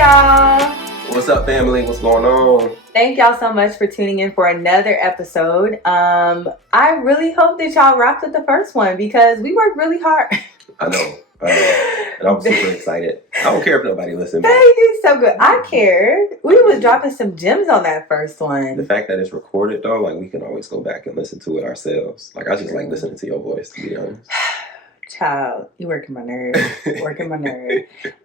y'all. What's up, family? What's going on? Thank y'all so much for tuning in for another episode. I really hope that y'all rocked with the first one because we worked really hard. I know. And I'm super excited. I don't care if nobody listens. They did so good. I cared. We was dropping some gems on that first one. The fact that it's recorded, though, like, we can always go back and listen to it ourselves. Like, I just like listening to your voice, to be honest. Child, you working my nerve.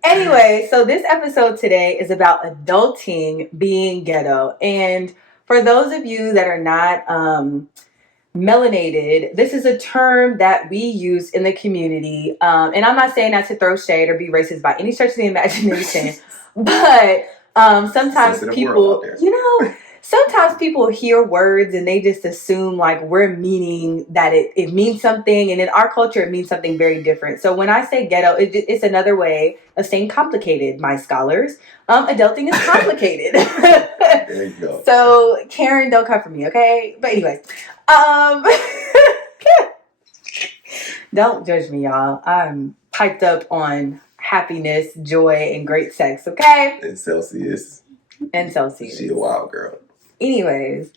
Anyway, so this episode today is about adulting being ghetto. And for those of you that are not melanated, this is a term that we use in the community. And I'm not saying that to throw shade or be racist by any stretch of the imagination, but sometimes people, sometimes people hear words and they just assume like we're meaning that it means something. And in our culture, it means something very different. So when I say ghetto, it's another way of saying complicated, my scholars. Adulting is complicated. There you go. So Karen, don't come for me, okay? But anyway, don't judge me, y'all. I'm piped up on happiness, joy, and great sex, okay? And Celsius. She a wild girl. Anyways,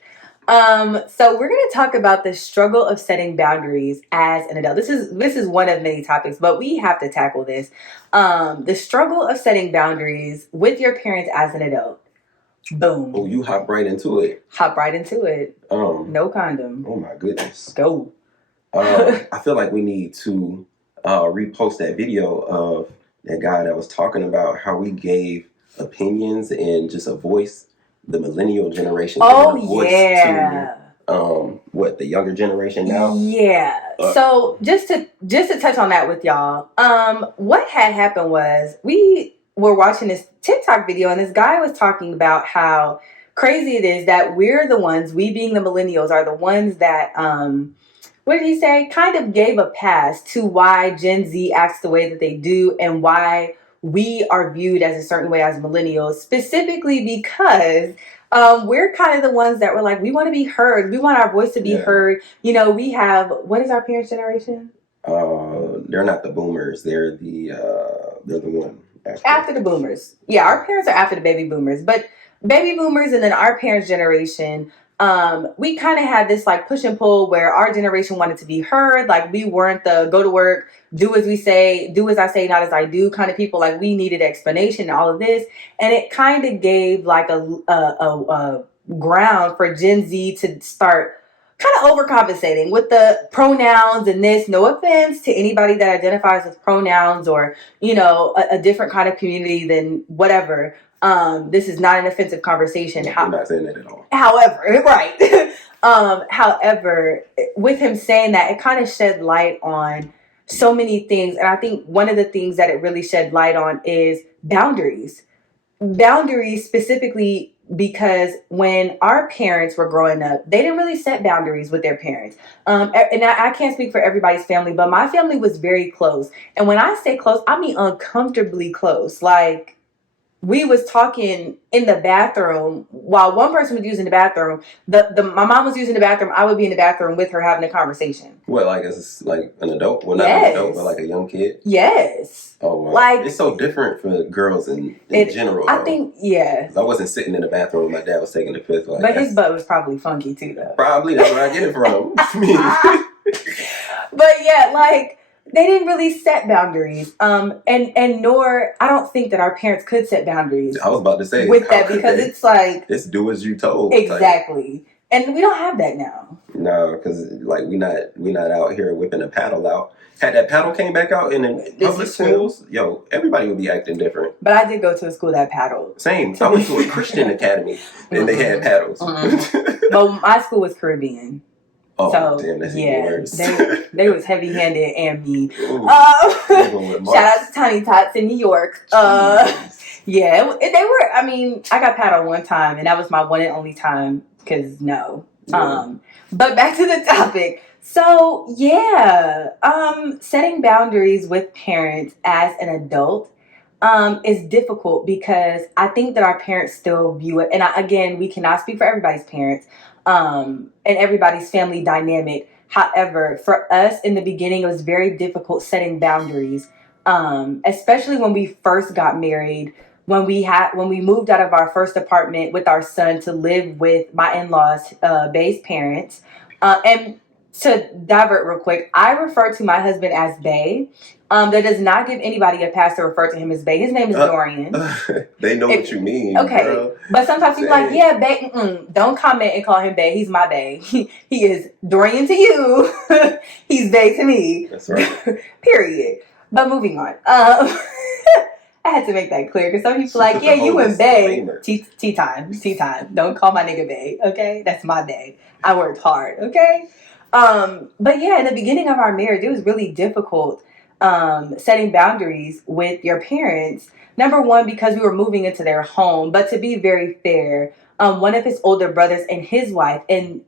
so we're going to talk about the struggle of setting boundaries as an adult. This is one of many topics, but we have to tackle this. The struggle of setting boundaries with your parents as an adult. Boom. Oh, you hop right into it. No condom. Oh my goodness. Go. I feel like we need to repost that video of that guy that was talking about how we gave opinions and just a voice. The millennial generation. Oh yeah. To, the younger generation now? Yeah. So just to touch on that with y'all, what had happened was we were watching this TikTok video and this guy was talking about how crazy it is that we're the ones, we being the millennials, are the ones that what did he say? Kind of gave a pass to why Gen Z acts the way that they do and why we are viewed as a certain way as millennials, specifically because we're kind of the ones that were like, we want to be heard. We want our voice to be heard. You know, we have, what is our parents' generation? They're not the boomers. They're the one after the boomers. Yeah, our parents are after the baby boomers, but baby boomers and then our parents' generation, we kind of had this like push and pull where our generation wanted to be heard. Like we weren't the go to work, do as we say, do as I say, not as I do kind of people. Like we needed explanation and all of this. And it kind of gave like a ground for Gen Z to start kind of overcompensating with the pronouns and this. No offense to anybody that identifies with pronouns or, you know, a different kind of community than whatever. This is not an offensive conversation. I'm not saying that at all. However, right. However, with him saying that, it kind of shed light on so many things. And I think one of the things that it really shed light on is boundaries. Boundaries specifically because when our parents were growing up, they didn't really set boundaries with their parents. And I can't speak for everybody's family, but my family was very close. And when I say close, I mean uncomfortably close. Like, we was talking in the bathroom while one person was using the bathroom. My mom was using the bathroom. I would be in the bathroom with her having a conversation. What, like as like an adult? Well, not an adult, but like a young kid? Yes. Oh, wow. Like, it's so different for girls in general. I think, yeah. I wasn't sitting in the bathroom when my dad was taking the piss. Like, but his butt was probably funky too, though. Probably. That's where I get it from. But yeah, like, they didn't really set boundaries. And nor, I don't think that our parents could set boundaries. I was about to say. With that, because it's like. It's do as you told. Exactly. And we don't have that now. No, because like we not out here whipping a paddle out. Had that paddle came back out in public schools, yo, everybody would be acting different. But I did go to a school that paddled. Same. I went to a Christian academy and they had paddles. But my school was Caribbean. Oh, so, damn, that's yeah, even worse. they was heavy-handed and mean. Shout out to Tiny Tots in New York. Yeah, they were, I mean, I got paddled one time, and that was my one and only time, because no. Yeah. But back to the topic. So, yeah, setting boundaries with parents as an adult is difficult because I think that our parents still view it, and again, we cannot speak for everybody's parents, and everybody's family dynamic. However, for us in the beginning, it was very difficult setting boundaries, especially when we first got married. when we moved out of our first apartment with our son to live with my in-laws, Bay's parents, and to divert real quick, I refer to my husband as Bay. That does not give anybody a pass to refer to him as Bay. His name is Dorian. They know what you mean. Okay, girl. but sometimes people like, yeah, Bay. Don't comment and call him Bay. He's my Bay. He is Dorian to you. He's Bay to me. That's right. Period. But moving on. I had to make that clear because some people like, yeah, you and Bay. Tea time. Don't call my nigga Bay. Okay, that's my Bay. I worked hard. Okay. But yeah, in the beginning of our marriage, it was really difficult setting boundaries with your parents. Number one, because we were moving into their home. But to be very fair, one of his older brothers and his wife and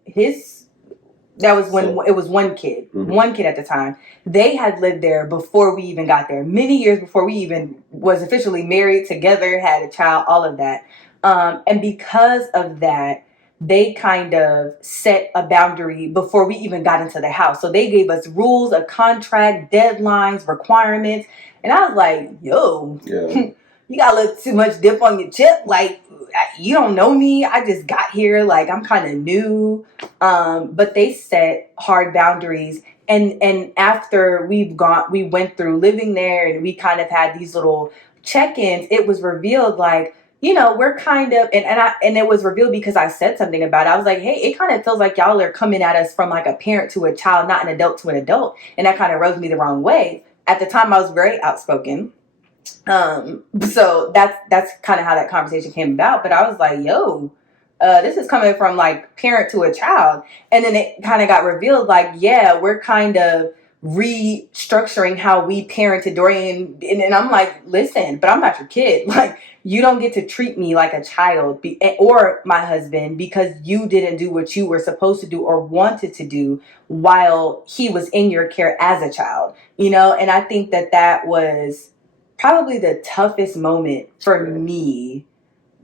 that was when it was one kid at the time. They had lived there before we even got there, many years before we even was officially married together, had a child, all of that. And because of that, they kind of set a boundary before we even got into the house. So they gave us rules, a contract, deadlines, requirements. And I was like, yo, you got a little too much dip on your chip. Like, you don't know me. I just got here. Like, I'm kind of new. But they set hard boundaries. And after we went through living there and we kind of had these little check-ins, it was revealed like, you know, we're kind of, and it was revealed because I said something about it. I was like, hey, it kind of feels like y'all are coming at us from like a parent to a child, not an adult to an adult. And that kind of rubbed me the wrong way. At the time, I was very outspoken. So that's kind of how that conversation came about. But I was like, yo, this is coming from like parent to a child. And then it kind of got revealed like, yeah, we're kind of restructuring how we parented Dorian. And I'm like, listen, but I'm not your kid. Like, you don't get to treat me like a child or my husband because you didn't do what you were supposed to do or wanted to do while he was in your care as a child, you know? And I think that was probably the toughest moment for me.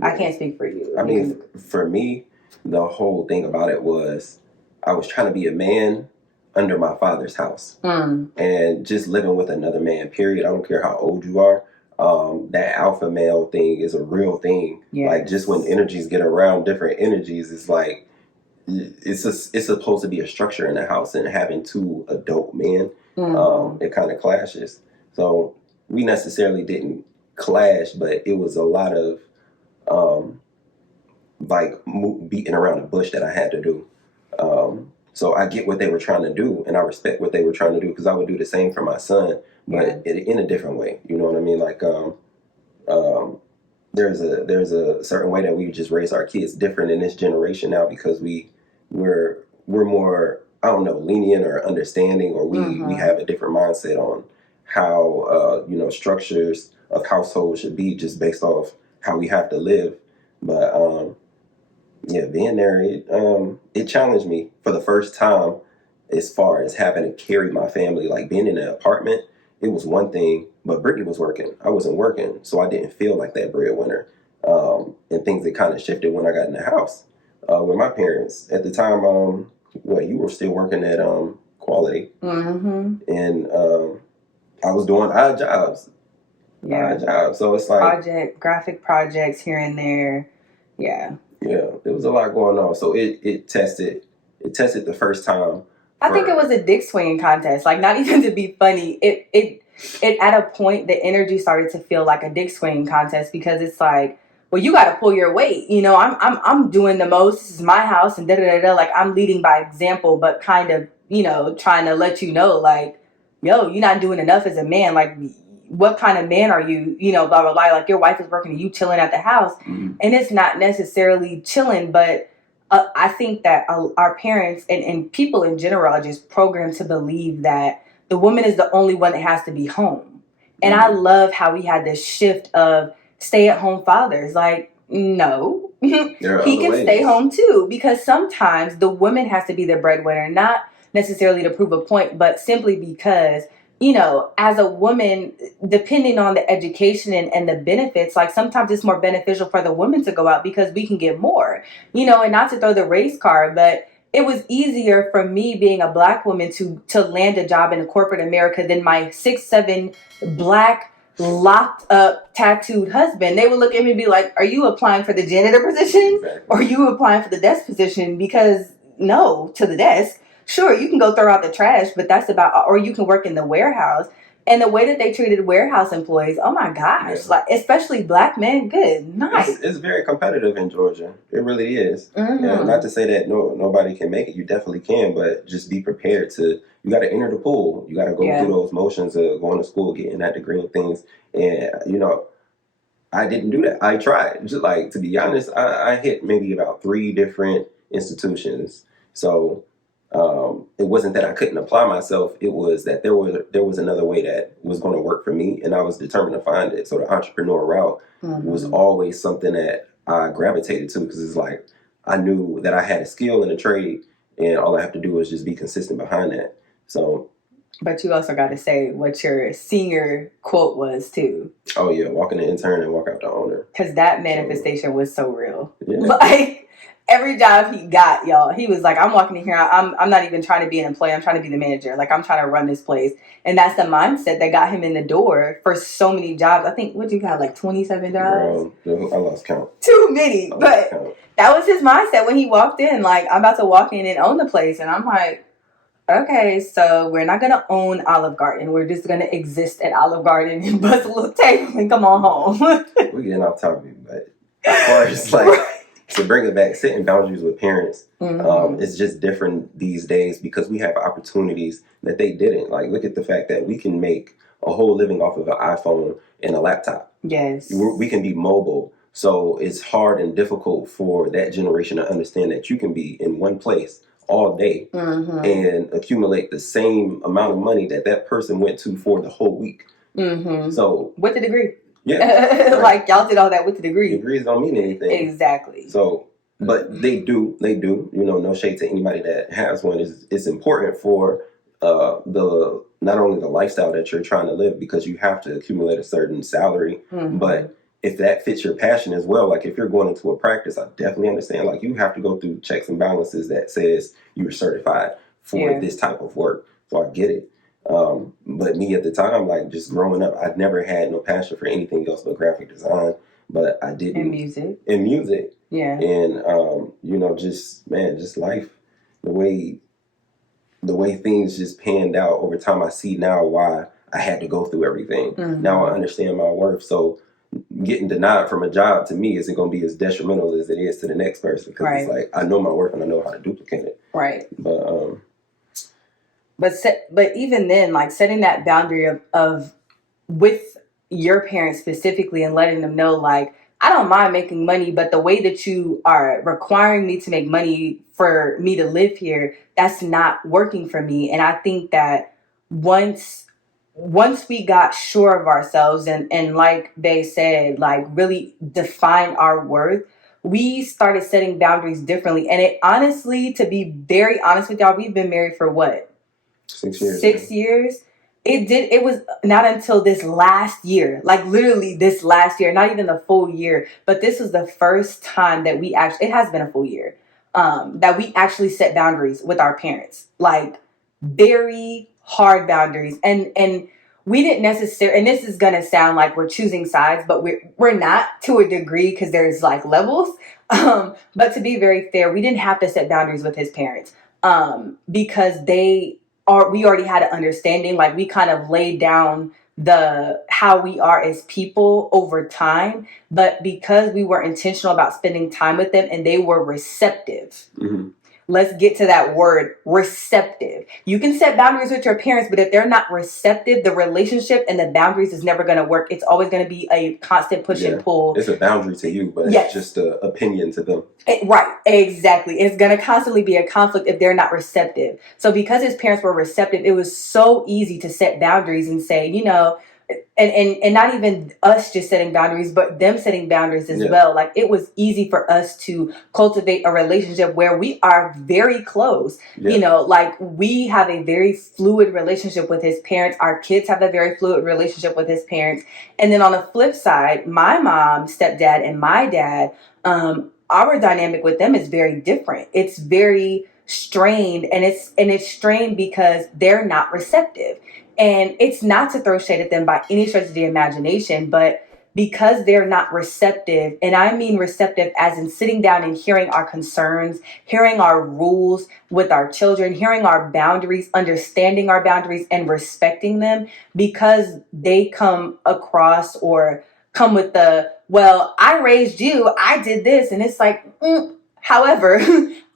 I can't speak for you. I mean, for me, the whole thing about it was I was trying to be a man under my father's house and just living with another man, period. I don't care how old you are. That alpha male thing is a real thing. Yes. Like, just when energies get around different energies, it's like it's supposed to be a structure in the house, and having two adult men, it kind of clashes. So we necessarily didn't clash, but it was a lot of beating around the bush that I had to do. So I get what they were trying to do, and I respect what they were trying to do, because I would do the same for my son, but in a different way. You know what I mean? Like, there's a certain way that we just raise our kids different in this generation now, because we're more, I don't know, lenient or understanding, or we have a different mindset on how structures of households should be, just based off how we have to live. But being there, it challenged me for the first time, as far as having to carry my family. Like, being in an apartment, it was one thing, but Britnee was working. I wasn't working, so I didn't feel like that breadwinner. And things that kind of shifted when I got in the house with my parents. At the time, you were still working at Quality, and I was doing odd jobs. So it's like graphic projects here and there. Yeah, there was a lot going on. So it tested the first time. I think it was a dick swinging contest. Like, not even to be funny, it at a point the energy started to feel like a dick swinging contest, because it's like, well, you got to pull your weight. You know, I'm doing the most. This is my house, and da da da. Like, I'm leading by example, but kind of, trying to let you know, like, yo, you're not doing enough as a man. Like, what kind of man are you? Blah, blah, blah. Like, your wife is working and you chilling at the house. And it's not necessarily chilling, but I think that our parents and people in general are just programmed to believe that the woman is the only one that has to be home. And I love how we had this shift of stay-at-home fathers. Like, no, he can stay home too, because sometimes the woman has to be the breadwinner, not necessarily to prove a point, but simply because, as a woman, depending on the education and the benefits, like, sometimes it's more beneficial for the woman to go out because we can get more, and not to throw the race card, but it was easier for me, being a Black woman, to land a job in corporate America than my 6'7" Black locked up, tattooed husband, they would look at me and be like, are you applying for the janitor position? Exactly. Or are you applying for the desk position? Because no, to the desk. Sure, you can go throw out the trash, but that's about, or you can work in the warehouse. And the way that they treated warehouse employees, oh my gosh, like especially black men, good night. It's very competitive in Georgia. It really is. Mm-hmm. Not to say that nobody can make it. You definitely can, but just be prepared to. You got to enter the pool. You got to go through those motions of going to school, getting that degree and things. And I didn't do that. I tried. Just like, to be honest, I hit maybe about 3 different institutions. So it wasn't that I couldn't apply myself. It was that there was another way that was going to work for me, and I was determined to find it. So the entrepreneur route was always something that I gravitated to, because it's like I knew that I had a skill in a trade, and all I have to do is just be consistent behind that. So. But you also got to say what your senior quote was too. Oh yeah, walk in the intern and walk out the owner. Because that manifestation was so real. Yeah. Like every job he got, y'all, he was like, I'm walking in here. I'm not even trying to be an employee. I'm trying to be the manager. Like I'm trying to run this place. And that's the mindset that got him in the door for so many jobs. I think, what you got, like 27 jobs? I lost count. Too many. But that was his mindset when he walked in. Like, I'm about to walk in and own the place. And I'm like, okay, so we're not going to own Olive Garden. We're just going to exist at Olive Garden and bust a little table and come on home. We're getting off topic, but as far as like, to bring it back, setting boundaries with parents, it's just different these days because we have opportunities that they didn't. Like, look at the fact that we can make a whole living off of an iPhone and a laptop. Yes. We can be mobile. So it's hard and difficult for that generation to understand that you can be in one place all day and accumulate the same amount of money that person went to for the whole week. So with the degree. Yeah. Right. Like y'all did all that with the degree. Degrees don't mean anything. Exactly. So, but they do, no shade to anybody that has one. It's important for the not only the lifestyle that you're trying to live, because you have to accumulate a certain salary, but if that fits your passion as well, like if you're going into a practice, I definitely understand, like you have to go through checks and balances that says you're certified for this type of work. So I get it. But me at the time, like just growing up, I'd never had no passion for anything else but graphic design, but I did in music. Yeah. And, just life, the way things just panned out over time. I see now why I had to go through everything. Now I understand my worth. So getting denied from a job to me isn't going to be as detrimental as it is to the next person, because it's like I know my worth and I know how to duplicate it. Right. But even then, like setting that boundary of with your parents specifically and letting them know, like, I don't mind making money, but the way that you are requiring me to make money for me to live here, that's not working for me. And I think that once we got sure of ourselves and like they said, like really define our worth, we started setting boundaries differently. And it honestly, to be very honest with y'all, we've been married for what? 6 years. 6 years. It was not until this last year, like literally this last year, not even the full year, but this was the first time that it has been a full year, that we actually set boundaries with our parents, like very hard boundaries. And we didn't necessarily, and this is going to sound like we're choosing sides, but we're not, to a degree, because there's like levels. But to be very fair, we didn't have to set boundaries with his parents, because we already had an understanding. Like we kind of laid down how we are as people over time, but because we were intentional about spending time with them and they were receptive. Let's get to that word, receptive. You can set boundaries with your parents, but if they're not receptive, the relationship and the boundaries is never going to work. It's always going to be a constant push and pull. It's a boundary to you, but it's just an opinion to them. Right, exactly. It's going to constantly be a conflict if they're not receptive. So because his parents were receptive, it was so easy to set boundaries and say, and not even us just setting boundaries, but them setting boundaries as well. Like it was easy for us to cultivate a relationship where we are very close. Like we have a very fluid relationship with his parents. Our kids have a very fluid relationship with his parents. And then on the flip side, my mom, stepdad, and my dad, our dynamic with them is very different. It's very strained, and it's strained because they're not receptive. And it's not to throw shade at them by any stretch of the imagination, but because they're not receptive, and I mean receptive as in sitting down and hearing our concerns, hearing our rules with our children, hearing our boundaries, understanding our boundaries and respecting them, because they come across or come with the, well, I raised you, I did this. And it's like, however,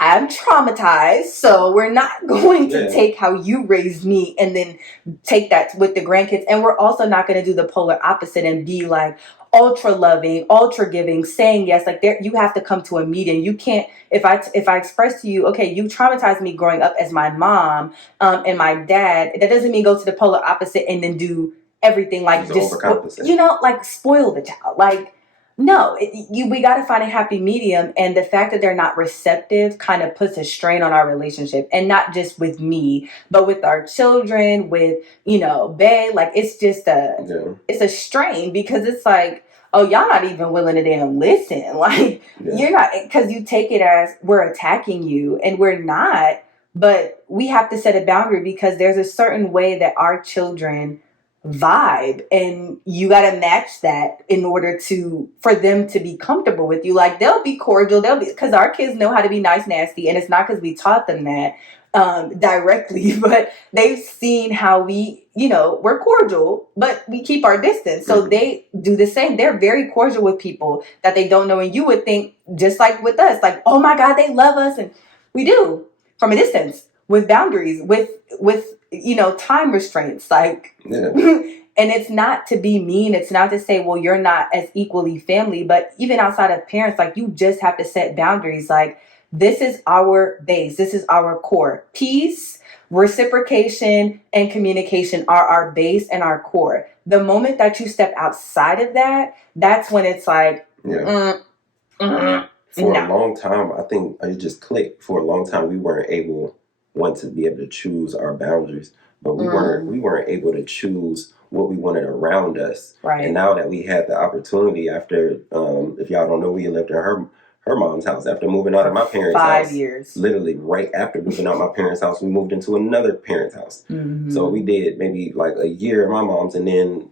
I'm traumatized, so we're not going to take how you raised me and then take that with the grandkids. And we're also not going to do the polar opposite and be like ultra loving, ultra giving, saying yes. Like, there, you have to come to a meeting. You can't, if I express to you, okay, you traumatized me growing up as my mom and my dad, that doesn't mean go to the polar opposite and then do everything like just, you know, like spoil the child. Like, no, we got to find a happy medium. And the fact that they're not receptive kind of puts a strain on our relationship, and not just with me, but with our children, with, you know, Bae. Like, it's just it's a strain, because it's like, oh, y'all not even willing to damn listen. Like, you're not, because you take it as we're attacking you, and we're not. But we have to set a boundary, because there's a certain way that our children vibe, and you got to match that in order for them to be comfortable with you. Like, they'll be cordial, because our kids know how to be nice, nasty, and it's not because we taught them that directly, but they've seen how we, you know, we're cordial, but we keep our distance. So they do the same. They're very cordial with people that they don't know, and you would think, just like with us, like, oh my God, they love us, and we do, from a distance, with boundaries, with you know, time restraints, like, and it's not to be mean. It's not to say, well, you're not as equally family, but even outside of parents, like, you just have to set boundaries. Like, this is our base. This is our core. Peace, reciprocation, and communication are our base and our core. The moment that you step outside of that, that's when it's like, for a long time, I think it just clicked. For a long time, we weren't able to be able to choose our boundaries, but we weren't able to choose what we wanted around us. Right. And now that we had the opportunity, after if y'all don't know, we lived in her mom's house after moving out of my parents' house. 5 years. Literally right after moving out of my parents' house, we moved into another parent's house. So we did maybe like a year at my mom's and then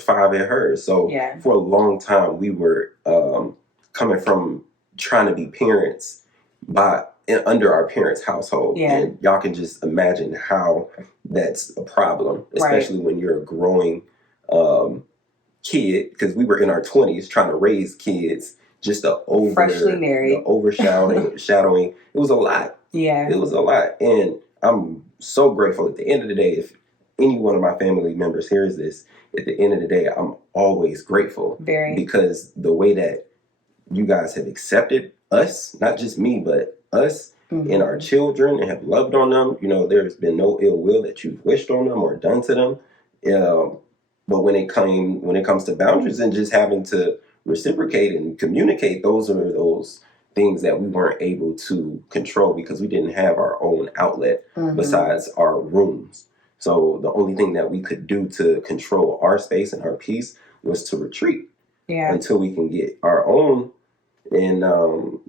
5 at hers. So for a long time, we were coming from trying to be parents under our parents' household. And y'all can just imagine how that's a problem, especially when you're a growing kid, because we were in our 20s trying to raise kids, just freshly married, overshadowing. It was a lot. It was a lot. And I'm so grateful. At the end of the day, if any one of my family members hears this, at the end of the day, I'm always grateful. Because the way that you guys have accepted us, not just me, but us and our children, and have loved on them. You know, there's been no ill will that you've wished on them or done to them. But when it comes to boundaries and just having to reciprocate and communicate, those are those things that we weren't able to control, because we didn't have our own outlet besides our rooms. So the only thing that we could do to control our space and our peace was to retreat until we can get our own. And,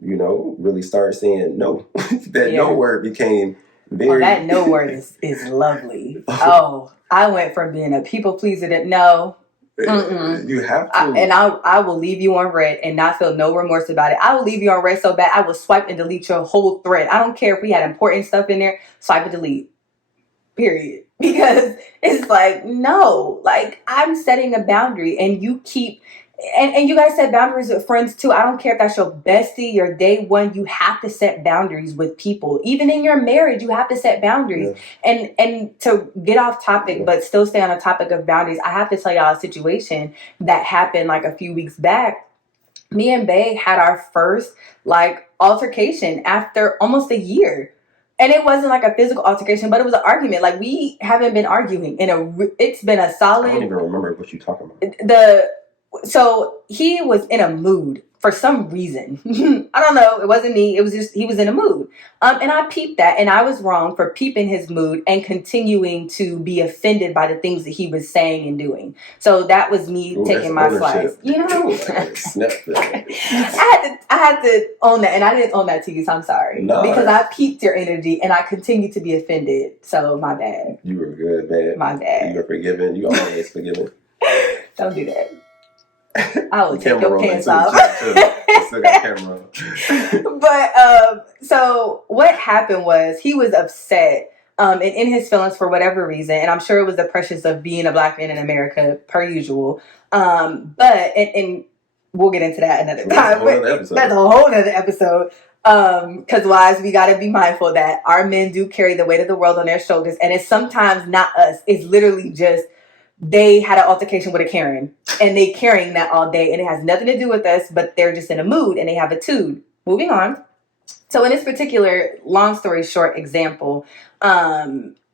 you know, really start saying no. That no word became very... that no word is lovely. Oh, I went from being a people pleaser to no. You have to. I will leave you on red and not feel no remorse about it. I will leave you on red so bad, I will swipe and delete your whole thread. I don't care if we had important stuff in there. Swipe and delete. Period. Because it's like, no. Like, I'm setting a boundary, and you keep... And you guys set boundaries with friends too. I don't care if that's your bestie, your day one. You have to set boundaries with people. Even in your marriage, you have to set boundaries. And to get off topic, but still stay on the topic of boundaries, I have to tell y'all a situation that happened like a few weeks back. Me and Bae had our first like altercation after almost a year. And it wasn't like a physical altercation, but it was an argument. Like, we haven't been arguing it's been a solid... I don't even remember what you're talking about. So he was in a mood for some reason. I don't know. It wasn't me. It was just, he was in a mood. And I peeped that, and I was wrong for peeping his mood and continuing to be offended by the things that he was saying and doing. So that was me taking my slice. You know? I had to own that, and I didn't own that to you, so I'm sorry. No. Because I peeped your energy, and I continued to be offended. So my bad. You were good, man. My bad. You were forgiven. You always forgiven. Don't do that. I will take your pants off. Still got camera on. But so what happened was he was upset and in his feelings for whatever reason, and I'm sure it was the pressures of being a black man in America per usual. But we'll get into that another time. That's a whole other episode. Because wives, we got to be mindful that our men do carry the weight of the world on their shoulders, and it's sometimes not us. It's literally just they had an altercation with a Karen, and they carrying that all day, and it has nothing to do with us, but they're just in a mood, and they have a tude. Moving on. So in this particular, long story short example,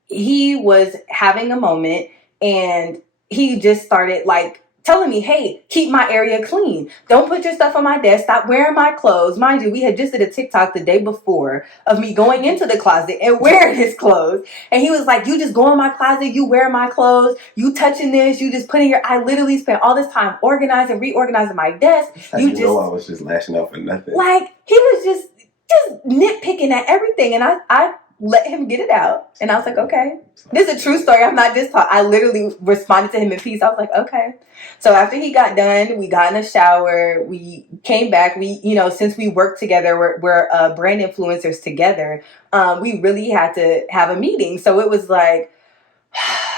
he was having a moment, and he just started like telling me, hey, keep my area clean. Don't put your stuff on my desk. Stop wearing my clothes. Mind you, we had just did a TikTok the day before of me going into the closet and wearing his clothes. And he was like, you just go in my closet, you wear my clothes, you touching this, you just putting I literally spent all this time organizing, reorganizing my desk. You know I was just lashing out for nothing. Like, he was just nitpicking at everything. And I let him get it out. And I was like, okay. This is a true story. I'm not just talking. I literally responded to him in peace. I was like, okay. So after he got done, we got in the shower. We came back. We, since we work together, we're brand influencers together. We really had to have a meeting. So it was like,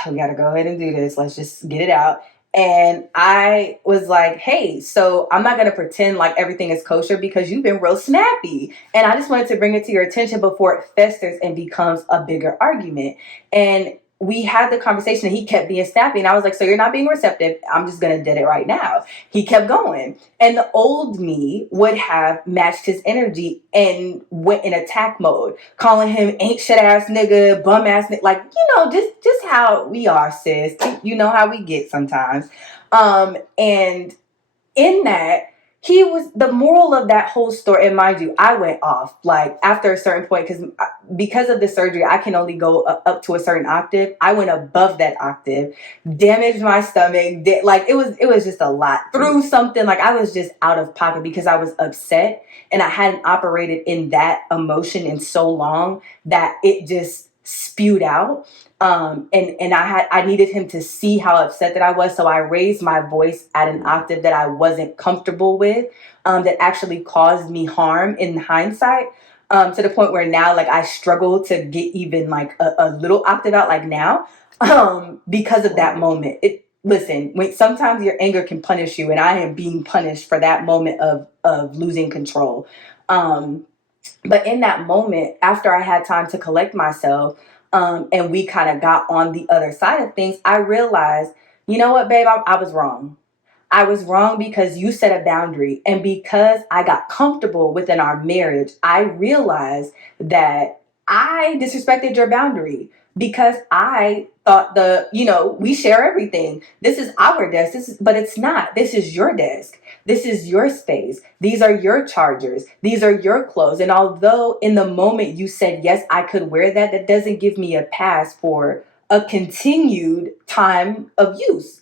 we got to go ahead and do this. Let's just get it out. And I was like, hey, so I'm not going to pretend like everything is kosher because you've been real snappy. And I just wanted to bring it to your attention before it festers and becomes a bigger argument. And we had the conversation and he kept being snappy. And I was like, so you're not being receptive. I'm just going to dead it right now. He kept going. And the old me would have matched his energy and went in attack mode, calling him ain't shit ass nigga, bum ass nigga. Like, just how we are, sis. You know how we get sometimes. And in that, he was the moral of that whole story. And mind you, I went off like after a certain point because of the surgery, I can only go up to a certain octave. I went above that octave, damaged my stomach. Like it was just a lot. Through something like I was just out of pocket because I was upset and I hadn't operated in that emotion in so long that it just spewed out. And I needed him to see how upset that I was. So I raised my voice at an octave that I wasn't comfortable with, that actually caused me harm in hindsight, to the point where now, like, I struggle to get even like a little octave out like now, because of that moment. Listen, sometimes your anger can punish you, and I am being punished for that moment of losing control. But in that moment, after I had time to collect myself, and we kind of got on the other side of things, I realized, you know what, babe, I was wrong. I was wrong because you set a boundary. And because I got comfortable within our marriage, I realized that I disrespected your boundary because I thought we share everything. This is our desk, but it's not. This is your desk. This is your space. These are your chargers. These are your clothes. And although in the moment you said, yes, I could wear that, that doesn't give me a pass for a continued time of use.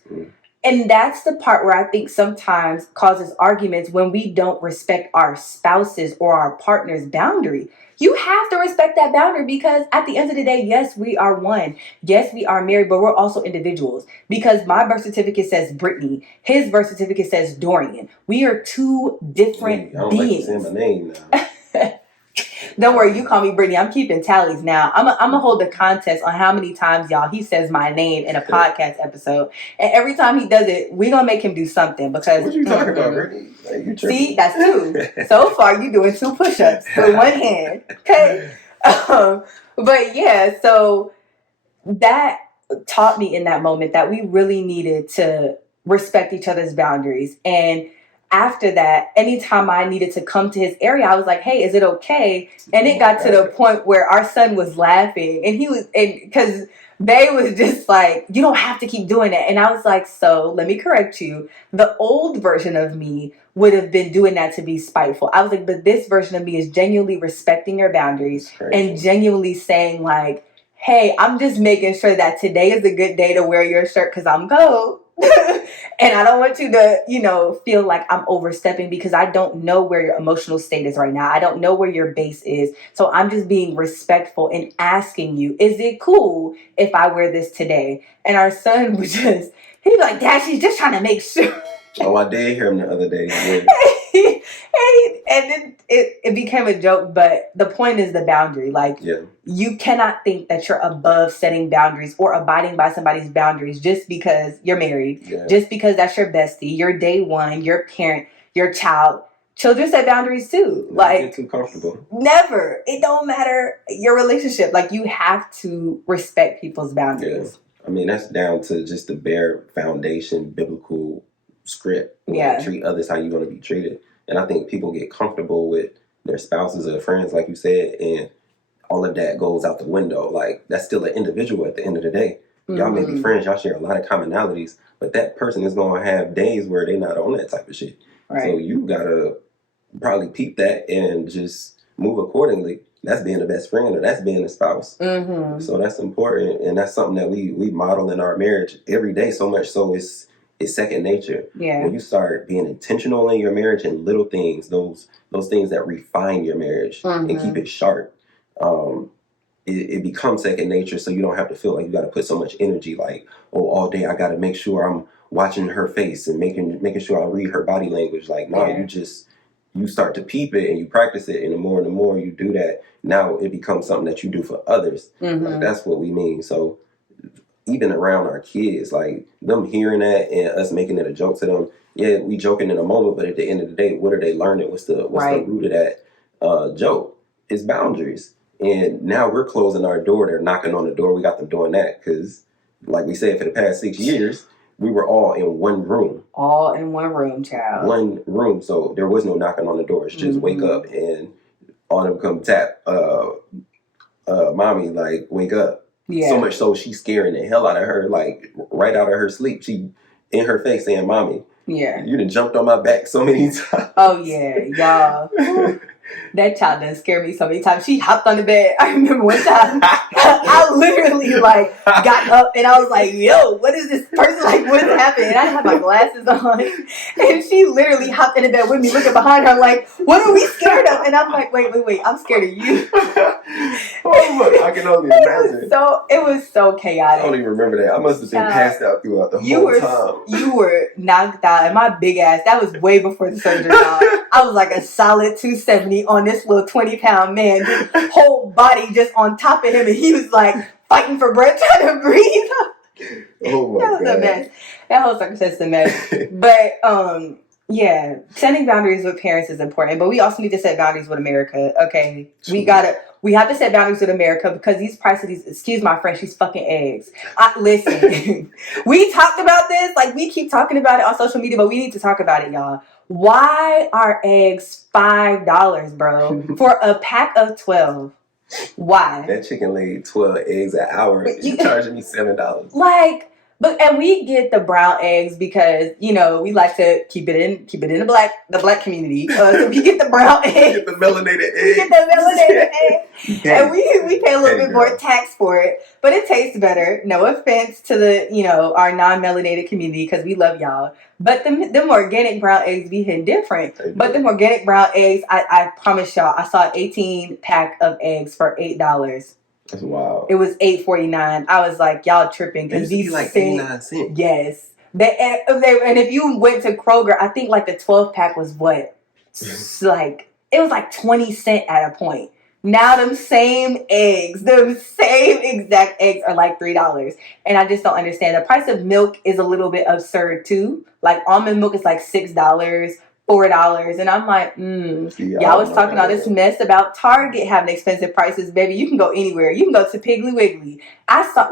And that's the part where I think sometimes causes arguments when we don't respect our spouses or our partner's boundary. You have to respect that boundary because at the end of the day, yes, we are one. Yes, we are married, but we're also individuals. Because my birth certificate says Britnee. His birth certificate says Dorian. We are two different beings. I don't like to say my name now. Don't worry, you call me Britnee. I'm keeping tallies now. I'm gonna hold the contest on how many times, y'all, he says my name in a podcast episode. And every time he does it, we're gonna make him do something because what you talking about, Britnee? Like, see, that's two. So far, you're doing 2 push-ups with one hand. Okay. But yeah, so that taught me in that moment that we really needed to respect each other's boundaries. And after that, anytime I needed to come to his area, I was like, hey, is it okay? And it got to the point where our son was laughing because they was just like, you don't have to keep doing it. And I was like, so let me correct you. The old version of me would have been doing that to be spiteful. I was like, but this version of me is genuinely respecting your boundaries and genuinely saying like, hey, I'm just making sure that today is a good day to wear your shirt because I'm cold. And I don't want you to, you know, feel like I'm overstepping because I don't know where your emotional state is right now. I don't know where your base is. So I'm just being respectful and asking you, is it cool if I wear this today? And our son would just, he'd be like, Dad, she's just trying to make sure. Oh, I did hear him the other day. Yeah. And then it became a joke, but the point is the boundary. Like, you cannot think that you're above setting boundaries or abiding by somebody's boundaries just because you're married, just because that's your bestie, your day one, your parent, your child. Children set boundaries too. Like, get too comfortable. Never. It don't matter your relationship. Like, you have to respect people's boundaries. I mean, that's down to just the bare foundation, biblical script. Treat others how you want to be treated. And I think people get comfortable with their spouses or friends, like you said, and all of that goes out the window. Like, that's still an individual at the end of the day. Y'all may be friends, y'all share a lot of commonalities, but that person is going to have days where they're not on that type of shit. Right. So you got to probably peep that and just move accordingly. That's being the best friend or that's being a spouse. So that's important. And that's something that we model in our marriage every day, so much so it's second nature. When you start being intentional in your marriage and little things, those things that refine your marriage and keep it sharp, it becomes second nature. So you don't have to feel like you got to put so much energy, like, oh, all day I got to make sure I'm watching her face and making sure I read her body language. Like, no, you start to peep it and you practice it, and the more you do that, now it becomes something that you do for others. Like, that's what we mean. So even around our kids, like, them hearing that and us making it a joke to them, we joking in a moment, but at the end of the day, what are they learning? What's the root of that joke? It's boundaries. And now we're closing our door. They're knocking on the door. We got them doing that because, like we said, for the past 6 years, we were all in one room. All in one room, child. One room. So there was no knocking on the door. It's just wake up and all them come tap, mommy, like, wake up. So much so she's scaring the hell out of her, like, right out of her sleep. She in her face saying, mommy, you done jumped on my back so many times. Oh, yeah, y'all. That child done scared me so many times. She hopped on the bed. I remember one time I literally like got up and I was like, yo, what is this person, like, what is happening? And I had my glasses on and she literally hopped in the bed with me looking behind her like, what are we scared of? And I'm like, wait, I'm scared of you. I can only imagine. It was so chaotic. I don't even remember that. I must have been passed out throughout the whole time. You were knocked out, and my big ass, that was way before the surgery. I was like a solid 270 on this little 20-pound man, just whole body just on top of him, and he was like fighting for breath, trying to breathe. Oh my God. That was a mess. That whole circumstance is a mess. But setting boundaries with parents is important, but we also need to set boundaries with America. Okay, we have to set boundaries with America because these prices, excuse my French, these fucking eggs. Listen, we talked about this, like, we keep talking about it on social media, but we need to talk about it, y'all. Why are eggs $5, bro, for a pack of 12? Why? That chicken laid 12 eggs an hour. You charging me $7. Like, and we get the brown eggs because, you know, we like to keep it in the black community. So we get the brown eggs. Get the melanated eggs. We get the melanated eggs. And we pay a little bit more tax for it. But it tastes better. No offense to the, you know, our non-melanated community because we love y'all. But them organic brown eggs be hitting different. But them organic brown eggs, I promise y'all, I saw an 18 pack of eggs for $8. That's wild. It was $8.49. I was like, y'all tripping because these like 89 cents. Yes. And if you went to Kroger, I think like the 12 pack was what? Like, it was like 20 cents at a point. Now them same exact eggs are like $3. And I just don't understand. The price of milk is a little bit absurd too. Like, almond milk is like $6. $4, and I'm like, y'all was talking all this mess about Target having expensive prices, baby. You can go anywhere. You can go to Piggly Wiggly. I saw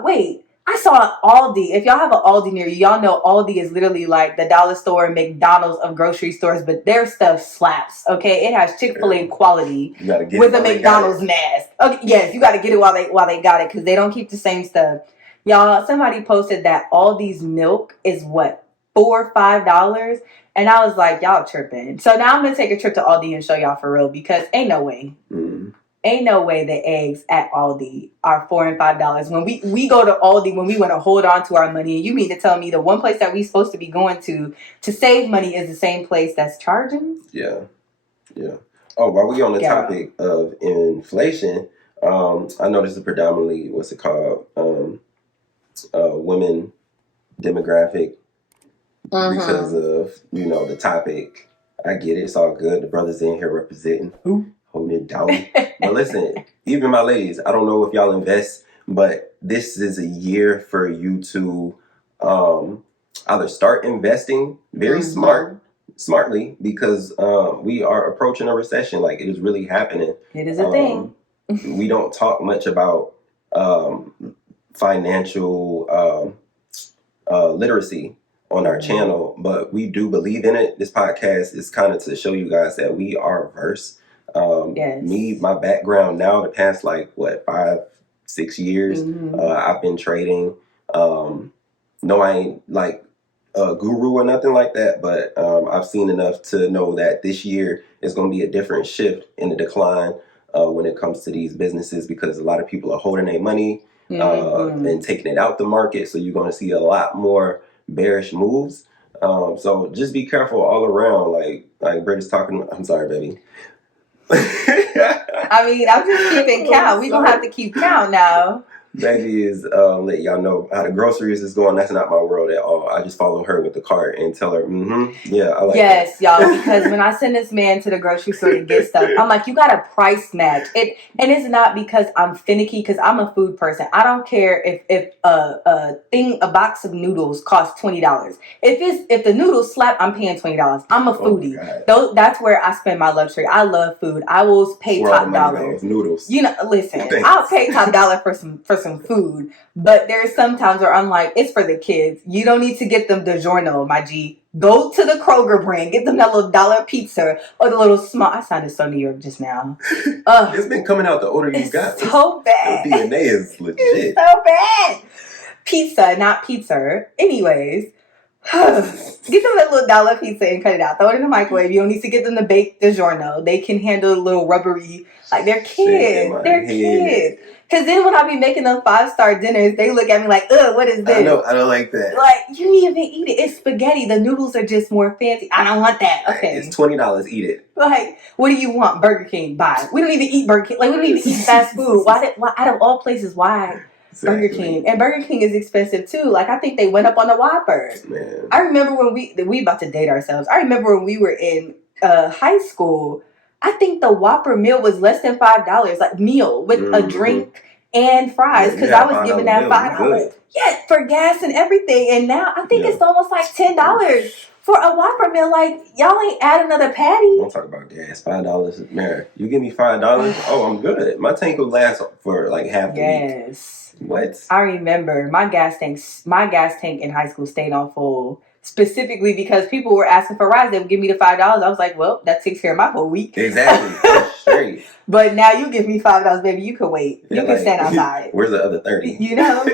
Aldi. If y'all have an Aldi near you, y'all know Aldi is literally like the dollar store and McDonald's of grocery stores, but their stuff slaps. Okay, it has Chick-fil-A quality with a McDonald's mask. Okay, yes, you got to get it while they got it because they don't keep the same stuff. Y'all, somebody posted that Aldi's milk is what, $4 or $5, And I was like, y'all tripping. So now I'm going to take a trip to Aldi and show y'all for real because ain't no way. Ain't no way the eggs at Aldi are $4 and $5. When we go to Aldi, when we want to hold on to our money, and you mean to tell me the one place that we supposed to be going to save money is the same place that's charging? Yeah. Oh, while we on the topic of inflation, I know this is predominantly, what's it called, women demographic because of, the topic. I get it. It's all good. The brothers in here representing, holding it down. But listen, even my ladies, I don't know if y'all invest, but this is a year for you to either start investing very smartly because we are approaching a recession. Like, it is really happening. It is a thing. We don't talk much about financial literacy on our channel, but we do believe in it. This podcast is kind of to show you guys that we are versed. Me, my background now, the past 5-6 years, I've been trading. No, I ain't like a guru or nothing like that, but I've seen enough to know that this year is going to be a different shift in the decline when it comes to these businesses, because a lot of people are holding their money and taking it out the market. So you're going to see a lot more bearish moves. So just be careful all around. Like Britt is talking. I'm sorry, baby. I mean, I'm just keeping count. We're going to have to keep count now. Baby is let y'all know how the groceries is going. That's not my world at all. I just follow her with the cart and tell her, yeah, I like yes, that. y'all, because when I send this man to the grocery store to get stuff, I'm like, you got to price match it. And it's not because I'm finicky, because I'm a food person. I don't care if a box of noodles costs $20. If the noodles slap, I'm paying $20. I'm a foodie. That's where I spend my luxury. I love food. I will pay top dollar. Noodles. Listen, I'll pay top dollar for some food, but there's sometimes where I'm like, it's for the kids. You don't need to get them DiGiorno, my G. Go to the Kroger brand, get them that little dollar pizza or the little small. I sounded so New York just now. It's been coming out the older you got. So bad. The DNA is legit. It's so bad. Pizza, not pizza. Anyways. Get them that little dollar pizza and cut it out. Throw it in the microwave. You don't need to get them the baked DiGiorno. They can handle a little rubbery. Like, they're kids. They're kids. Because then when I be making them 5-star dinners, they look at me like, ugh, what is this? I know, I don't like that. Like, you didn't even eat it. It's spaghetti. The noodles are just more fancy. I don't want that. Okay. It's $20. Eat it. Like, what do you want? Burger King. Buy. We don't even eat Burger King. Like, we don't even eat fast food. Why out of all places, why? Exactly. Burger King. And Burger King is expensive too. Like, I think they went up on the Whopper. Man. I remember when we about to date ourselves. I remember when we were in high school, I think the Whopper meal was less than $5. Like, meal with a drink and fries, because I was giving that $5. Yeah, for gas and everything. And now I think it's almost like $10 for a Whopper meal. Like, y'all ain't add another patty. Don't talk about gas. $5, man. You give me $5, oh, I'm good. My tank will last for like half the week. Yes. What? I remember my gas tank in high school stayed on full. Specifically because people were asking for rides. They would give me the $5. I was like, well, that takes care of my whole week. Exactly. Straight. But now you give me $5, baby. You can wait. You can stand outside. Where's the other 30? You know?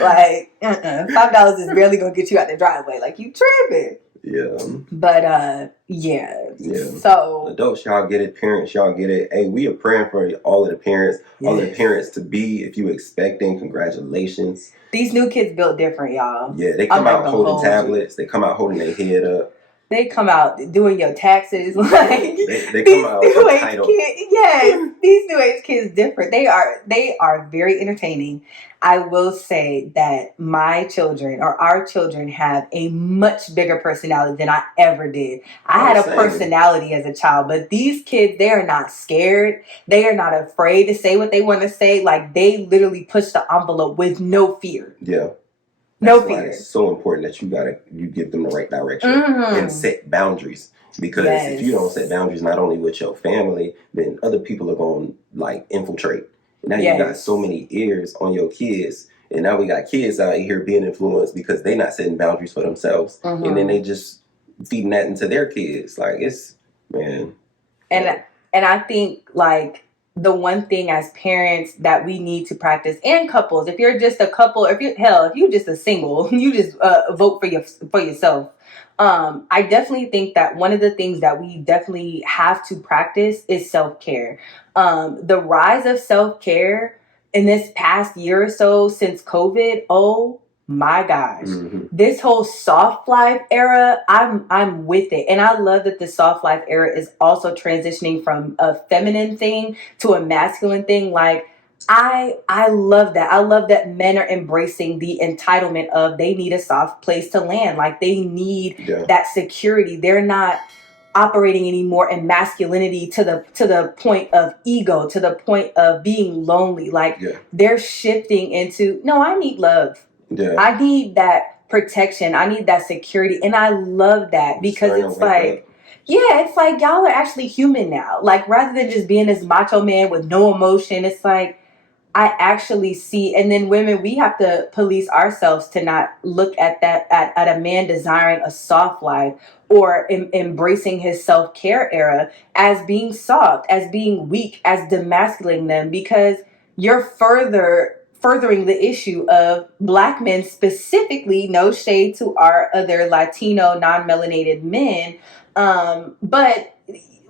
Like, $5 is barely going to get you out the driveway. Like, you tripping. Yeah. But, yeah. So. Adults, y'all get it. Parents, y'all get it. Hey, we are praying for all of the parents. Yes. All of the parents to be, if you expecting, congratulations. These new kids built different, y'all. Yeah, they come out holding tablets. They come out holding their head up. They come out doing your taxes. Like, they come out entitled. Yes, these new age kids different. They are very entertaining. I will say that my children or our children have a much bigger personality than I ever did. I had a personality as a child, but these kids, they are not scared. They are not afraid to say what they want to say. Like, they literally push the envelope with no fear. Yeah. No fear. It's so important that you give them the right direction and set boundaries. Because if you don't set boundaries, not only with your family, then other people are going to like infiltrate. Now you got so many ears on your kids, and now we got kids out here being influenced because they're not setting boundaries for themselves, and then they just feeding that into their kids. Like, it's, man. And I think, like, the one thing as parents that we need to practice, and couples, if you're just a couple, if you just a single, you just vote for yourself. I definitely think that one of the things that we definitely have to practice is self-care. The rise of self-care in this past year or so since COVID, oh my gosh. This whole soft life era, I'm with it. And I love that the soft life era is also transitioning from a feminine thing to a masculine thing. Like I love that. I love that men are embracing the entitlement of they need a soft place to land. Like they need that security. They're not operating anymore in masculinity to the point of ego, to the point of being lonely. Like they're shifting into, no, I need love. I need that protection. I need that security. And I love that because it's like, it's like y'all are actually human now. Like rather than just being this macho man with no emotion, it's like I actually see, and then women, we have to police ourselves to not look at that, at a man desiring a soft life or embracing his self-care era as being soft, as being weak, as demasculating them, because you're furthering the issue of Black men specifically, no shade to our other Latino non-melanated men, but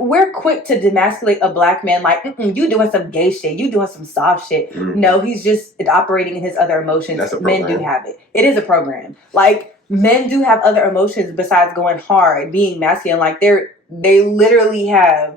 we're quick to demasculate a Black man like, you doing some gay shit, you doing some soft shit. No, he's just operating in his other emotions. Men do have it. It is a program. Like men do have other emotions besides going hard, being masculine. Like they literally have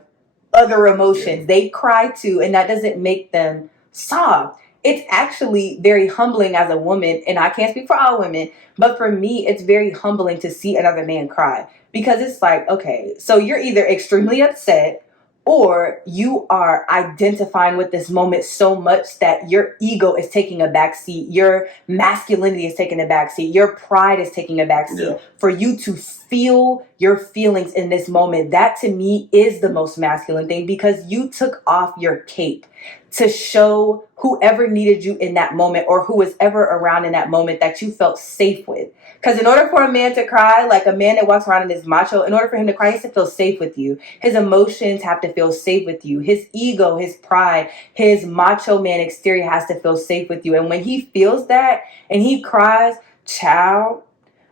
other emotions. They cry too, and that doesn't make them soft. It's actually very humbling as a woman, and I can't speak for all women, but for me, it's very humbling to see another man cry. Because it's like, okay, so you're either extremely upset or you are identifying with this moment so much that your ego is taking a backseat. Your masculinity is taking a backseat. Your pride is taking a backseat for you to feel your feelings in this moment. That to me is the most masculine thing because you took off your cape to show whoever needed you in that moment or who was ever around in that moment that you felt safe with. Because in order for a man to cry, like a man that walks around in his macho, in order for him to cry, he has to feel safe with you. His emotions have to feel safe with you. His ego, his pride, his macho man exterior has to feel safe with you. And when he feels that and he cries, child,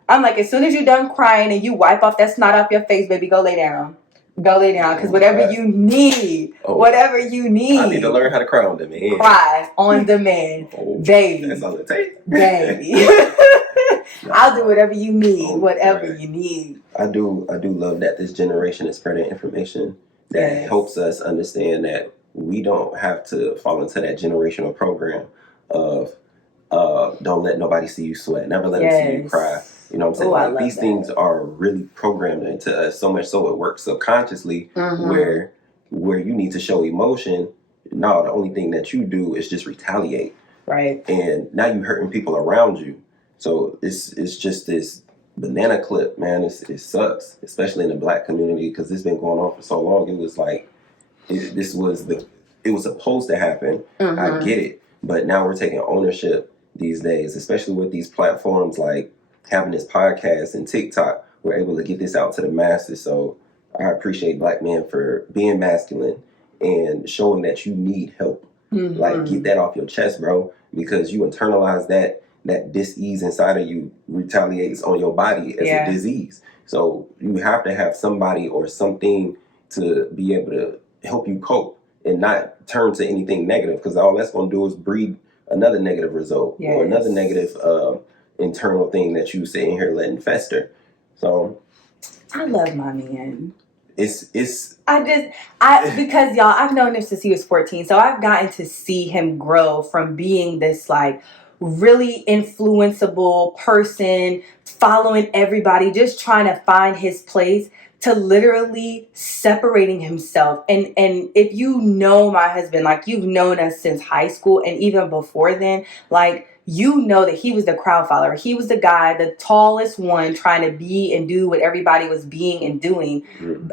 I'm like, as soon as you're done crying and you wipe off that snot off your face, baby, go lay down. Go lay down, because whatever you need, whatever you need. I need to learn how to cry on demand. Cry on demand, baby. That's all it takes. Baby. I'll do whatever you need, whatever you need. I do love that this generation is spreading information that helps us understand that we don't have to fall into that generational program of don't let nobody see you sweat, never let them see you cry. You know what I'm saying? Like, these things are really programmed into us so much so it works subconsciously where you need to show emotion. No, the only thing that you do is just retaliate. Right. And now you're hurting people around you. So it's just this banana clip, man. It sucks, especially in the Black community because it's been going on for so long. It was like, it was supposed to happen. I get it. But now we're taking ownership these days, especially with these platforms like having this podcast and TikTok. We're able to get this out to the masses. So I appreciate Black men for being masculine and showing that you need help. Like, get that off your chest, bro, because you internalize that dis-ease inside of you retaliates on your body as a disease. So you have to have somebody or something to be able to help you cope and not turn to anything negative, because all that's going to do is breed another negative result or another negative internal thing that you sitting here letting fester. So I love my man. It's because y'all, I've known him since he was 14, so I've gotten to see him grow from being this like really influenceable person, following everybody, just trying to find his place, to literally separating himself. And if you know my husband, like you've known us since high school and even before then, like you know that he was the crowd follower. He was the guy, the tallest one, trying to be and do what everybody was being and doing.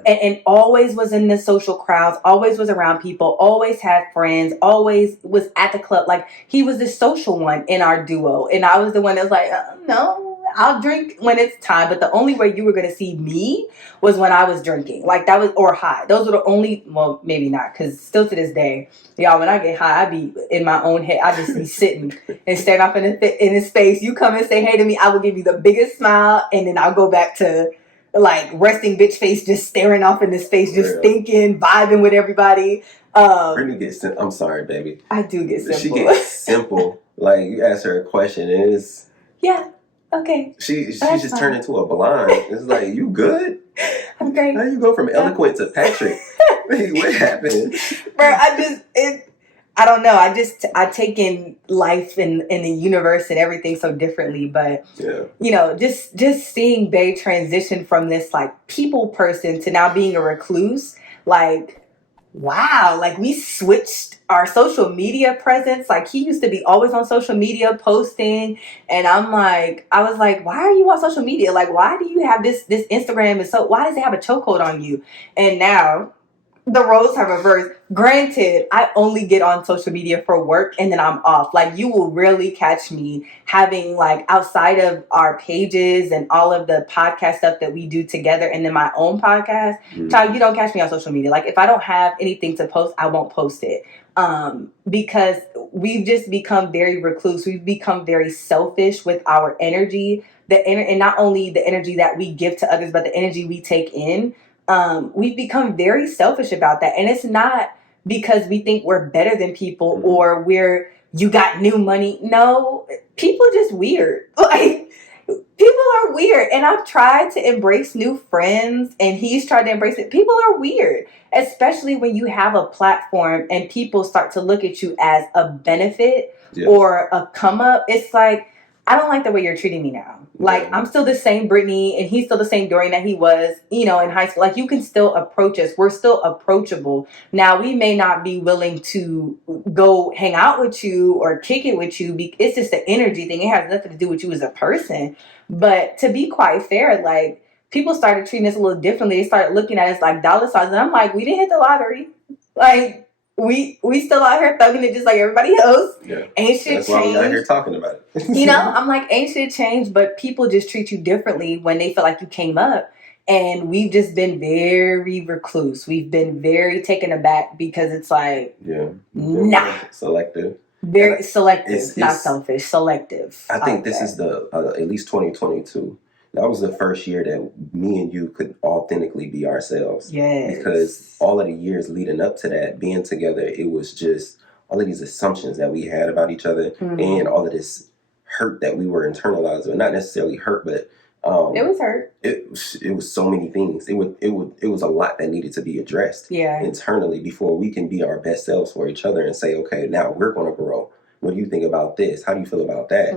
And always was in the social crowds, always was around people, always had friends, always was at the club. Like he was the social one in our duo. And I was the one that was like, no, I'll drink when it's time, but the only way you were going to see me was when I was drinking. Like that was, or high. Those were the only, well, maybe not, because still to this day, y'all, when I get high, I be in my own head. I just be sitting and staring off in his face. You come and say hey to me, I will give you the biggest smile, and then I'll go back to like resting bitch face, just staring off in his face, just thinking, vibing with everybody. Britney gets I'm sorry, baby. I do get simple. She gets simple. Like you ask her a question and it's okay. She just turned into a blonde. It's like, you good? I'm great. How you go from eloquent to Patrick? Hey, what happened? Bro, I don't know. I take in life and the universe and everything so differently. But you know, just seeing Bae transition from this like people person to now being a recluse, like wow, like we switched our social media presence. Like he used to be always on social media posting, and I was like, why are you on social media? Like, why do you have this Instagram? And so why does it have a chokehold on you? And now the roles have reversed. Granted, I only get on social media for work and then I'm off. Like you will rarely catch me having like outside of our pages and all of the podcast stuff that we do together and then my own podcast. Child, you don't catch me on social media. Like if I don't have anything to post, I won't post it. Because we've just become very recluse. We've become very selfish with our energy. And not only the energy that we give to others, but the energy we take in. We've become very selfish about that. And it's not because we think we're better than people or you got new money. No, people just weird. Like, people are weird. And I've tried to embrace new friends and he's tried to embrace it. People are weird, especially when you have a platform and people start to look at you as a benefit or a come up. It's like, I don't like the way you're treating me now. Like, I'm still the same Britney, and he's still the same Dorian that he was, you know, in high school. Like, you can still approach us. We're still approachable. Now, we may not be willing to go hang out with you or kick it with you. It's just the energy thing. It has nothing to do with you as a person. But to be quite fair, like, people started treating us a little differently. They started looking at us like dollar signs. And I'm like, we didn't hit the lottery. Like, we still out here thugging it just like everybody else. Ain't shit That's changed. why we out here talking about it. You know, I'm like, ain't shit changed, but people just treat you differently when they feel like you came up. And we've just been very recluse. We've been very taken aback because it's like, nah. Selective. Very selective, not selfish, selective. I think this is the, at least 2022. That was the first year that me and you could authentically be ourselves. Yes. Because all of the years leading up to that, being together, it was just all of these assumptions that we had about each other and all of this hurt that we were internalizing. Not necessarily hurt, but it was hurt. It was so many things. It was a lot that needed to be addressed internally before we can be our best selves for each other and say, okay, now we're going to grow. What do you think about this? How do you feel about that?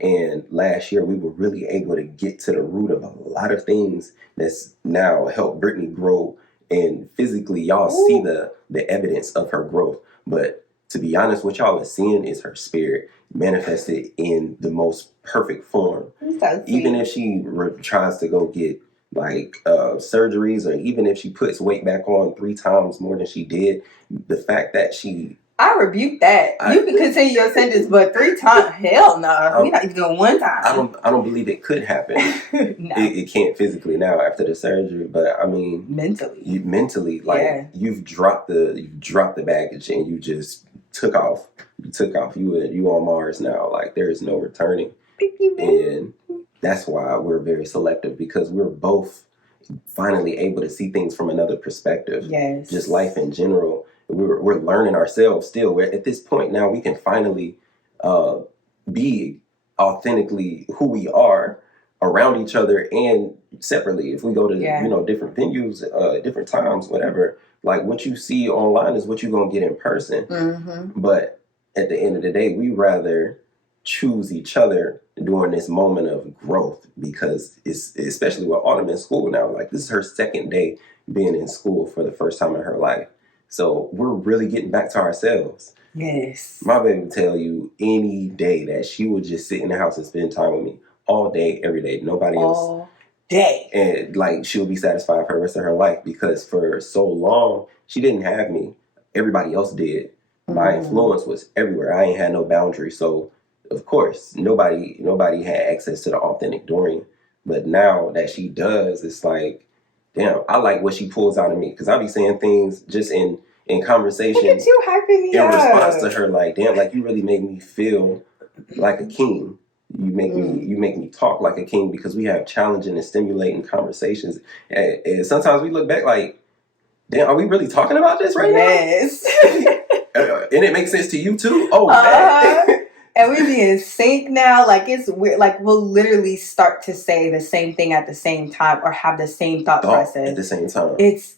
And last year, we were really able to get to the root of a lot of things that's now helped Britney grow. And physically, y'all see the evidence of her growth. But to be honest, what y'all are seeing is her spirit manifested in the most perfect form. Even if she tries to go get like surgeries, or even if she puts weight back on 3 times more than she did, the fact that I rebuke that. You can continue your sentence, but 3 times, hell no. We're not even doing 1 time. I don't believe it could happen. No. It can't physically now after the surgery, but I mean mentally, like you've dropped the baggage and you just took off. You on Mars now. Like there is no returning. And that's why we're very selective, because we're both finally able to see things from another perspective. Yes. Just life in general. We're learning ourselves still. We're at this point now, we can finally be authentically who we are around each other and separately. If we go to different venues, different times, whatever, like what you see online is what you're gonna get in person. But at the end of the day, we rather choose each other during this moment of growth, because it's especially with Autumn in school now. Like this is her 2nd day being in school for the first time in her life. So we're really getting back to ourselves. Yes. My baby would tell you any day that she would just sit in the house and spend time with me all day, every day. Nobody else. All day. And like she'll be satisfied for the rest of her life, because for so long she didn't have me. Everybody else did. My influence was everywhere. I ain't had no boundary. So of course, nobody had access to the authentic Dorian. But now that she does, it's like, damn, I like what she pulls out of me. Because I be saying things just in conversation. Look at you hyping me in up. response to her, like, damn, like you really make me feel like a king. You make me talk like a king, because we have challenging and stimulating conversations. And sometimes we look back like, damn, are we really talking about this right yes. now? And it makes sense to you too? Oh, man. And we be in sync now. Like, it's weird. Like, we'll literally start to say the same thing at the same time, or have the same thought process at the same time. It's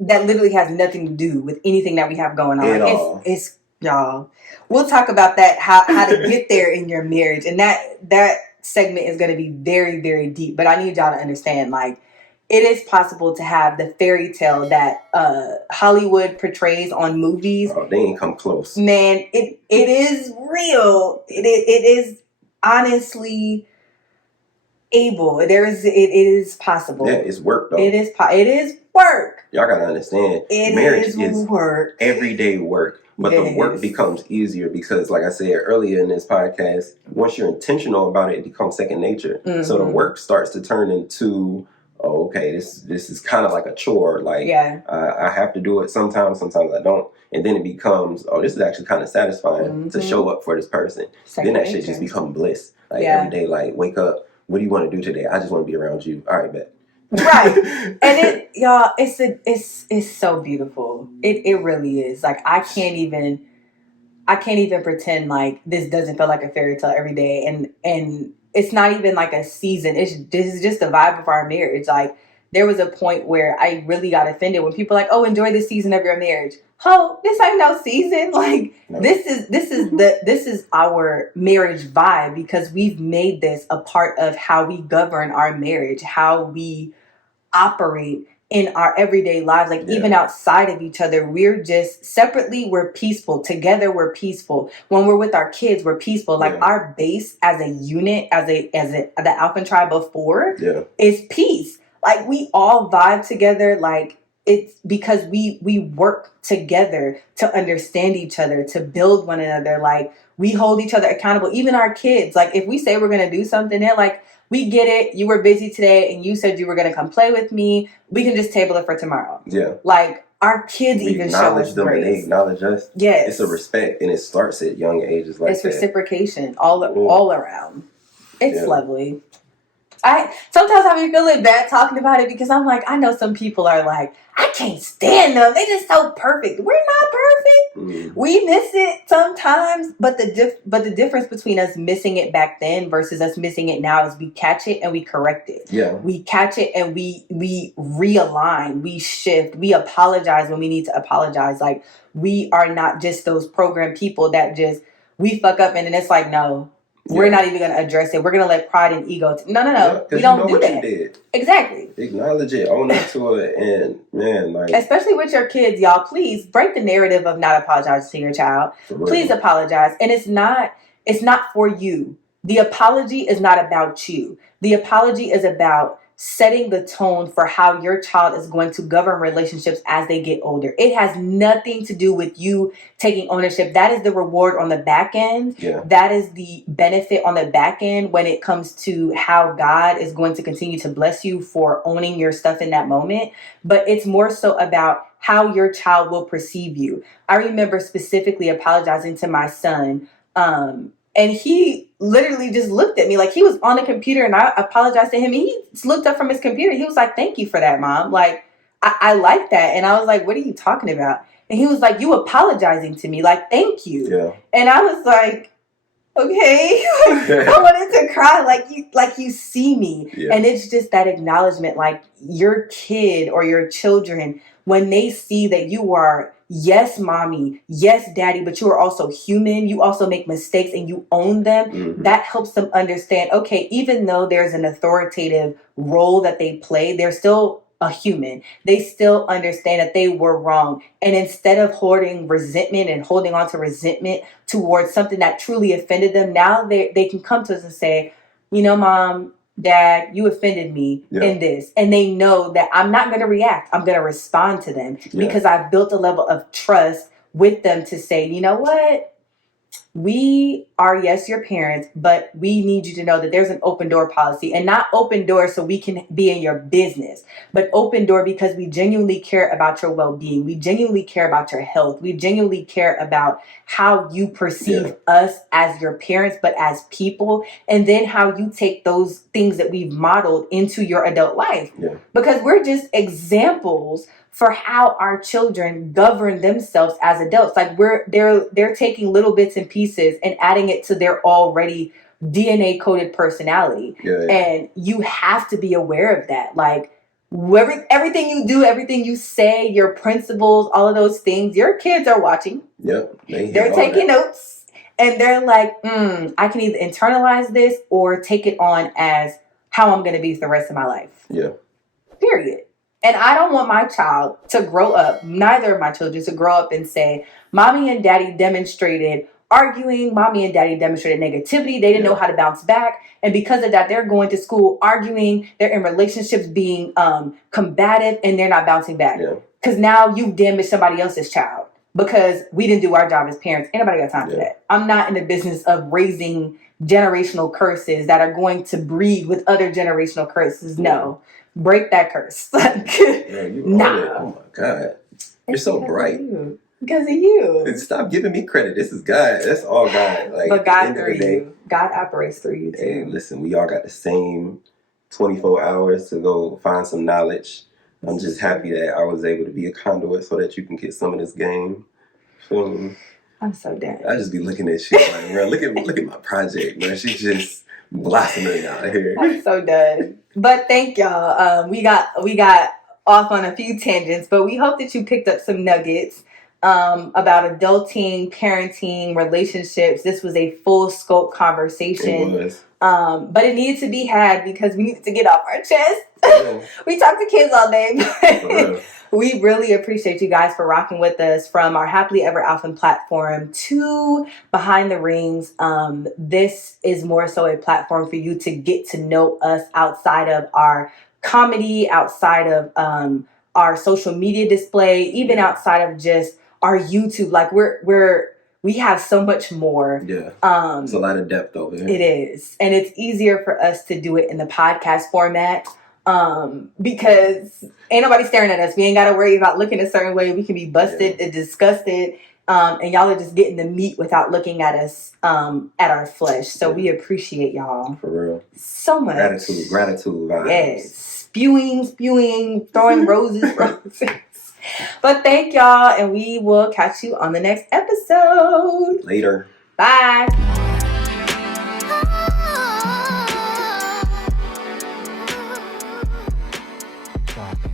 that literally has nothing to do with anything that we have going on. At all. It's y'all. We'll talk about that, how to get there in your marriage, and that segment is going to be very, very deep. But I need y'all to understand, like, it is possible to have the fairy tale that Hollywood portrays on movies. Oh, they ain't come close. Man, it is real. It is honestly able. It is possible. Yeah, it's work though. It is work. Y'all gotta understand. Marriage is work. Everyday work. But the work becomes easier because, like I said earlier in this podcast, once you're intentional about it, it becomes second nature. Mm-hmm. So the work starts to turn into, oh, okay, this is kind of like a chore. Like, I have to do it sometimes I don't. And then it becomes, oh, this is actually kind of satisfying to show up for this person. Then that shit just become bliss. Like every day, like, wake up, what do you want to do today? I just want to be around you. All right, bet. Right. And it's so beautiful. It really is. Like, I can't even pretend like this doesn't feel like a fairy tale every day. And it's not even like a season. This is just the vibe of our marriage. Like, there was a point where I really got offended when people were like, oh, enjoy the season of your marriage. Oh, this ain't no season. Like, no. This is our marriage vibe, because we've made this a part of how we govern our marriage, how we operate in our everyday lives. Like, even outside of each other, we're just separately, we're peaceful. Together, we're peaceful. When we're with our kids, we're peaceful. Like, our base as a unit, as the Alphin tribe of 4 is peace. Like, we all vibe together. Like, it's because we work together to understand each other, to build one another. Like, we hold each other accountable. Even our kids, like, if we say we're going to do something, they're like, we get it. You were busy today and you said you were going to come play with me. We can just table it for tomorrow. Yeah. Like, our kids even show us them grace. And they acknowledge us. Yes. It's a respect, and it starts at young ages like it's that. It's reciprocation all around. It's lovely. Sometimes I be feeling bad talking about it, because I'm like, I know some people are like, I can't stand them. They just so perfect. We're not perfect. Mm. We miss it sometimes, but the difference between us missing it back then versus us missing it now is we catch it and we correct it. Yeah. We catch it and we realign, we shift, we apologize when we need to apologize. Like, we are not just those programmed people that just, we fuck up and then it's like, no. We're not even going to address it. We're going to let pride and ego. No. We don't do that. You did. Exactly. Acknowledge it. Own up to it. And, man, like... especially with your kids, y'all, please break the narrative of not apologizing to your child. Please apologize. And it's not for you. The apology is not about you. The apology is about setting the tone for how your child is going to govern relationships as they get older. It has nothing to do with you taking ownership. That is the reward on the back end. Yeah. That is the benefit on the back end when it comes to how God is going to continue to bless you for owning your stuff in that moment. But it's more so about how your child will perceive you. I remember specifically apologizing to my son, and he literally just looked at me like he was on the computer, and I apologized to him. And he looked up from his computer. He was like, thank you for that, Mom. Like, I like that. And I was like, what are you talking about? And he was like, you apologizing to me. Like, thank you. Yeah. And I was like, okay. I wanted to cry like you see me. Yeah. And it's just that acknowledgement, like, your kid or your children, when they see that you are, yes, mommy, yes, daddy, but you are also human. You also make mistakes and you own them. Mm-hmm. That helps them understand, okay, even though there's an authoritative role that they play, they're still a human. They still understand that they were wrong. And instead of hoarding resentment and holding on to resentment towards something that truly offended them, now they can come to us and say, you know, Mom, Dad, you offended me in this. And they know that I'm not going to react. I'm going to respond to them because I've built a level of trust with them to say, you know what? We are, yes, your parents, but we need you to know that there's an open door policy, and not open door so we can be in your business, but open door because we genuinely care about your well-being. We genuinely care about your health. We genuinely care about how you perceive us as your parents, but as people, and then how you take those things that we've modeled into your adult life. Yeah. Because we're just examples for how our children govern themselves as adults. Like they're taking little bits and pieces and adding it to their already DNA coded personality. And you have to be aware of that. Like everything you do, everything you say, your principles, all of those things, your kids are watching. Yep. They're taking notes, and they're like, I can either internalize this or take it on as how I'm going to be for the rest of my life. Yeah. Period. And I don't want my child to grow up, neither of my children, to grow up and say, mommy and daddy demonstrated arguing, mommy and daddy demonstrated negativity, they didn't know how to bounce back. And because of that, they're going to school arguing, they're in relationships being combative, and they're not bouncing back. Because now you've damaged somebody else's child because we didn't do our job as parents. Ain't nobody got time for that. I'm not in the business of raising generational curses that are going to breed with other generational curses. No. Break that curse. Like, nah. Oh my God. You're so bright. Because of you. And stop giving me credit. This is God. That's all God. Like, but God through you. God operates through you too. Hey, listen, we all got the same 24 hours to go find some knowledge. I'm just happy that I was able to be a conduit so that you can get some of this game. I'm so dead. I just be looking at shit like, bro, look at my project, man. She's just blossoming out here. I'm so done. But thank y'all. We got off on a few tangents, but we hope that you picked up some nuggets about adulting, parenting, relationships. This was a full scope conversation. It was. But it needed to be had because we needed to get off our chest. We talk to kids all day. We really appreciate you guys for rocking with us from our Happily Ever Alphin platform to Behind the Rings. This is more so a platform for you to get to know us outside of our comedy, outside of our social media display, even outside of just our YouTube. Like we have so much more. There's a lot of depth over here. It is. And it's easier for us to do it in the podcast format. Because ain't nobody staring at us. We ain't got to worry about looking a certain way. We can be busted and disgusted. And y'all are just getting the meat without looking at us, at our flesh. So we appreciate y'all. For real. So much. Gratitude vibes. Yes. Spewing, throwing roses. But thank y'all, and we will catch you on the next episode. Later. Bye. Dropping.